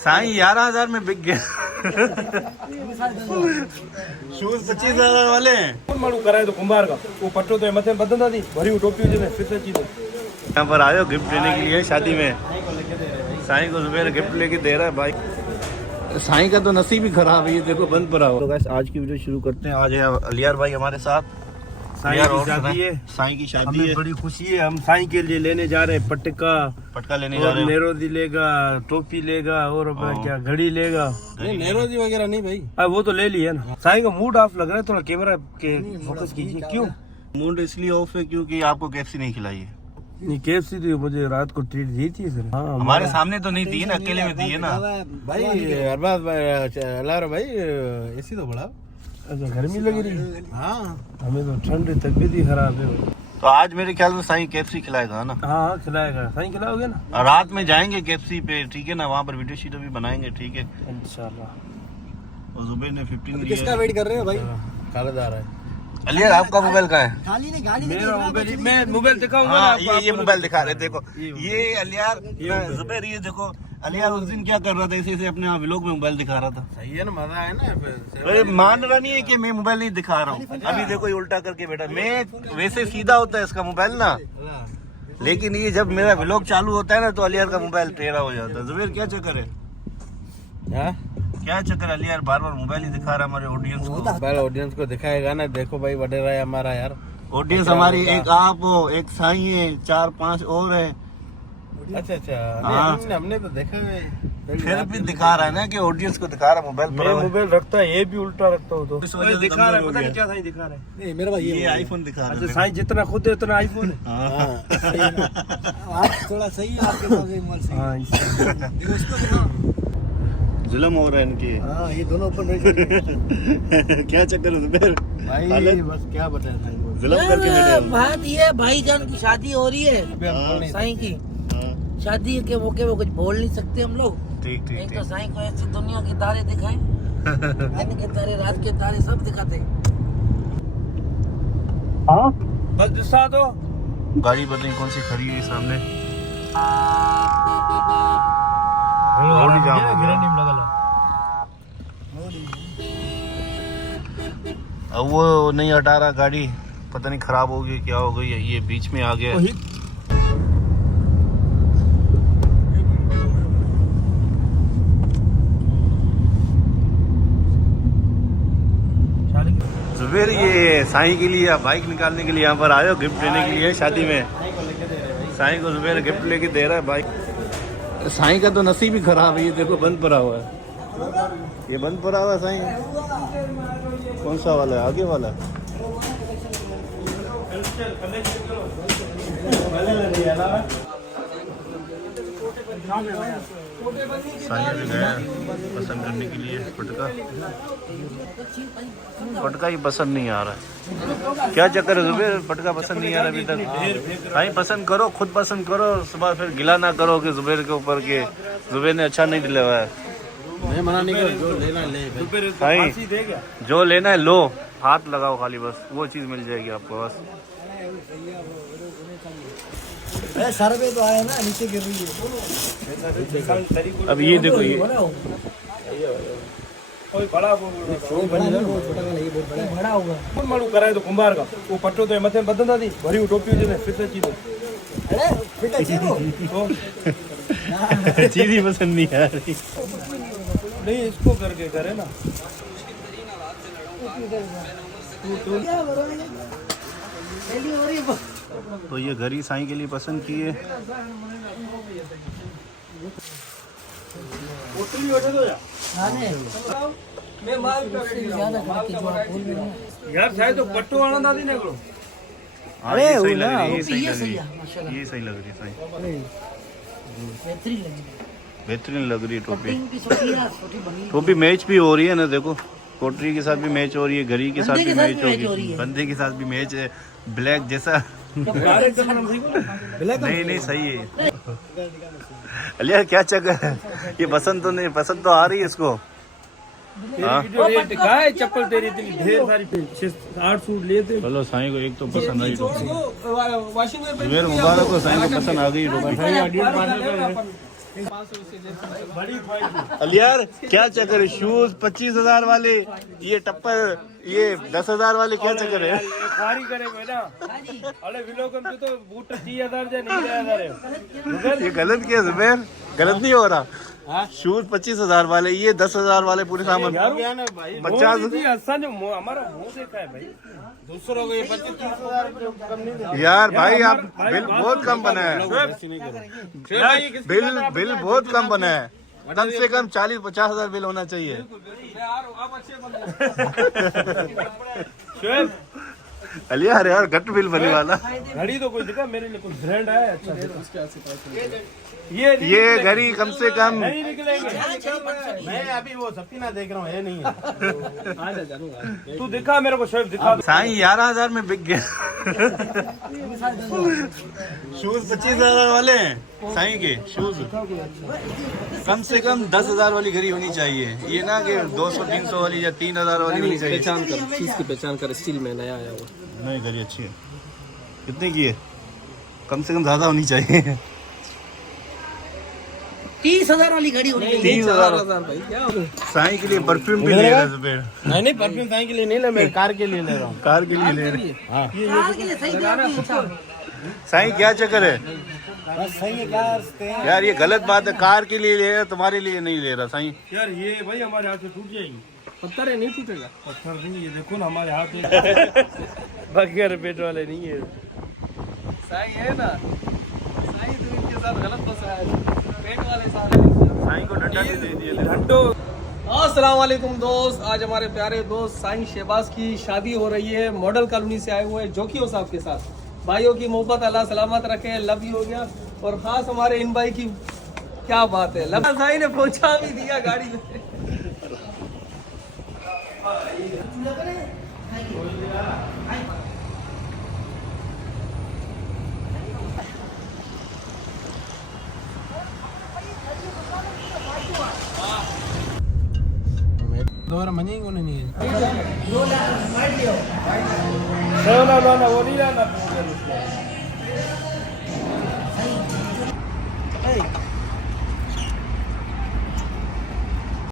साईं 11,000 में बिक गया। शूज 25,000 वाले हैं। कौन मालूम कराए तो कुंभार का वो पट्टो तो मथे बदंदा थी भरी टोपी जो फिर से चीज यहाँ पर आयो गिफ्ट देने के लिए शादी में। साईं को जुबेर गिफ्ट लेके दे रहा है भाई। साईं का तो नसीब ही खराब है, ये देखो बंद पड़ा हुआ। तो गाइस आज की वीडियो शुरू करते हैं। आज है अलियार भाई हमारे साथ। साईं की शादी है। साईं की शादी हमें है। बड़ी खुशी है। हम साईं के लिए लेने जा रहे हैं पटका लेने जा रहे हैं। नेरोदी लेगा, टोपी लेगा और क्या घड़ी लेगा। नहीं नेरोदी वगैरह नहीं भाई, वो तो ले लिया ना। साईं का मूड ऑफ लग रहा है, थोड़ा कैमरा के फोकस कीजिए। क्यों मूड इसलिए ऑफ है क्योंकि आपको केएफसी नहीं खिलाई है। नहीं केएफसी तो मुझे रात को ट्रीट दी थी सर। हाँ हमारे सामने तो नहीं दी है ना, अकेले में दी है ना भाई। अरबाज भाई एसी तो बड़ा। अच्छा गर्मी लग रही है। हाँ हमें तो ठंड तबीयत ही खराब है। तो आज मेरे ख्याल में साईं केएफसी खिलाएगा ना। हाँ खिलाएगा। साईं खिलाओगे ना। और रात में जाएंगे केएफसी पे, ठीक है ना, वहाँ पर वीडियो शीडियो भी बनाएंगे, ठीक है इंशाल्लाह। और जुबेर ने 15 किसका वेट कर रहे हो भाई? खालेदार है। अलियार आपका मोबाइल कहाँ है? खाली नहीं गाड़ी मेरा मोबाइल, मैं मोबाइल दिखाऊंगा हाँ, ना। ये मोबाइल दिखा रहे, देखो ये अलियार जुबेर, ये देखो अलियार उस दिन क्या कर रहा था, ऐसे अपने व्लॉग में मोबाइल दिखा रहा था। सही है ना, मजा है ना। अरे मान रहा नहीं है कि मैं मोबाइल नहीं दिखा रहा हूँ। अभी देखो ये उल्टा करके बैठा। मैं वैसे सीधा होता है इसका मोबाइल ना, लेकिन ये जब मेरा व्लॉग चालू होता है ना तो अलियार का मोबाइल टेढ़ा हो जाता है। जुबेर क्या चक्कर है? क्या चक्कर? अलियार बार बार मोबाइल ही दिखा रहा हमारे ऑडियंस को। मोबाइल ऑडियंस को दिखाएगा ना। देखो भाई वडेरा है हमारा यार। ऑडियंस हमारी एक आप हो, एक साईं है, 4-5 और है। अच्छा हाँ। हमने तो देखा है। फिर भी दिखा रहा है ना कि ऑडियंस को दिखा रहा मोबाइल पर। मोबाइल रखता है, ये भी उल्टा रखता हो तो दिखा रहा है। हो पता गया। नहीं क्या साईं दिखा रहा है। नहीं मेरा भाई ये आईफोन दिखा रहा अच्छा है। साईं जितना खुद है उतना आईफोन है। आप थोड़ा सही है आपके पास एक मोबाइल सही है। हाँ देखो उसको दिखाओ। जुल्म हो रहा है इनके। हाँ ये दोनों ऊपर रह क्या चक्कर है जुबेर? भाई बस क्या बताया साईं। जुल्म करके बैठे हो। बात ये भाईजान की शादी हो रही है, साईं की शादी के मौके में कुछ बोल नहीं सकते हम लोग। ठीक ठीक एक तो ठीक। साईं को ऐसे दुनिया के तारे दिखाए, दिन के तारे, रात के तारे सब दिखाते। हाँ बस गुस्सा तो गाड़ी बदली कौन सी खड़ी है सामने? रोड जाम हो गया। अब वो नहीं हटा रहा गाड़ी, पता नहीं खराब हो गई क्या हो गई, ये बीच में आ गया। जुबेर ये साईं के लिए बाइक निकालने के लिए यहाँ पर आयो, गिफ्ट देने के लिए शादी में। साईं को जुबेर गिफ्ट लेके दे रहा है बाइक। साईं का तो नसीब ही खराब है, ये देखो बंद पड़ा हुआ है। ये बंद पड़ा हुआ है साईं। कौन सा वाला है? आगे वाला। साईं भी गया पसंद करने के लिए पटका ही पसंद नहीं आ रहा है। क्या चक्कर है जुबेर? पटका पसंद नहीं आ रहा अभी तक। साईं पसंद करो, खुद पसंद करो, सुबह फिर गिला ना करो कि जुबेर के ऊपर के जुबेर ने अच्छा नहीं दिलवाया है। मैं मना नहीं कर, जो लेना ले साईं जो लेना है लो, हाथ लगाओ खाली, बस वो चीज मिल जाएगी आपको बस। सर पे तो आया ना, नीचे गिर रही है। अब ये देखो, ये कोई बड़ा बड़ा नहीं, बहुत छोटा का नहीं, बहुत बड़ा है। बड़ा होगा। कौन मालूम कराए तो कुंभार का वो पट्टो तो मथे बदंदा थी भरी टोपी जो फिर से चीज अरे फिट अच्छी वो। चीज ही पसंद नहीं आ रही। नहीं इसको करके करे ना। क्या करोगे? पहली हो रही है। तो ये घड़ी साईं के लिए पसंद की है। यार शायद तो पट्टो आना दादी ने करो। हाँ, ये सही लग रही है, ये सही लग रही है, ये सही लग रही है साईं। बेहतरीन लग रही है टोपी। टोपी मैच भी हो रही है ना, देखो कोटरी के साथ भी मैच हो रही है, घड़ी के साथ भी मैच हो रही है, बंदे के साथ भी मैच है, ब्लैक जैसा। नहीं नहीं सही है। अलिया क्या चक्कर है? ये पसंद तो नहीं, पसंद तो आ रही है इसको। काय चप्पल तेरी इतनी ढेर सारी 6-8 सूट लिए थे। चलो साईं को एक तो पसंद आई टोपी। जुबेर मुबारक हो, साईं को पसंद आ गई टोपी। अलियार क्या चक्कर है? शूज 25,000 वाले, ये टप्पर ये 10,000 वाले, क्या चक्कर है? ख्वारी करे बेटा अरे विलोकन तो बूट 30,000 जे नहीं 9,000 ये गलत किया जुबैर, गलत नहीं हो रहा। शूज 25,000 वाले, ये 10,000 वाले पूरे सामान। 50 हमारा मुंह देखा है भाई, दूसरों को ये 25-30,000 कम नहीं देते यार भाई, आप बिल बहुत कम बना है, बिल बहुत कम बना है। कम से कम 40-50,000 बिल होना चाहिए। अलियार यार घट बिल बने वाला। घड़ी तो कोई दिखा मेरे लिए, कुछ ब्रांड है अच्छा। ये घड़ी कम से कम नहीं निकलेंगे। मैं अभी वो सपीना देख रहा हूँ, ये नहीं है। तू दिखा मेरे को, शोएब दिखा। साईं 11,000 में बिक गया। शूज 25,000 वाले हैं साईं के शूज। कम से कम 10,000 वाली घड़ी होनी चाहिए, ये ना कि 200-300 वाली या 3,000 वाली होनी चाहिए। पहचान कर, चीज की पहचान कर, स्टील में नया आया हुआ। नहीं घड़ी अच्छी है। कितने की है? कम से कम ज्यादा होनी चाहिए। 30,000 वाली घड़ी होनी चाहिए। 30,000 भाई क्या हो? साईं के लिए परफ्यूम भी ले रहा है जुबैर। नहीं परफ्यूम साईं के लिए नहीं ले, मैं कार के लिए ले रहा हूँ। कार के लिए ले रहे हैं। कार के लिए सही किया। साईं क्या चक्कर है बस सही है क्या यार? ये गलत बात है, कार के लिए ले रहा, तुम्हारे लिए नहीं ले रहा साईं। यार ये भाई हमारे हाथ से टूट जाएगी। पत्थर है, नहीं टूटेगा। पत्थर नहीं, ये देखो ना हमारे हाथ में। बगैर पेट वाले नहीं है साईं है ना, साईं तो इनके साथ गलत फंस रहा है, पेट वाले सारे। साईं को डंडा भी दे दिया। घंटो। अस्सलाम वालेकुम दोस्त, आज हमारे प्यारे दोस्त साईं शहबाज की शादी हो रही है। मॉडल कॉलोनी से आए हुए जोकियो साहब के साथ। भाइयों की मोहब्बत अल्लाह सलामत रखे, लव यू हो गया। और खास हमारे इन भाई की क्या बात है, लगा साईं ने पहुंचा भी दिया गाड़ी में। दोबारा मजेंगे उन्हें नहीं है। ना वो नहीं लाना।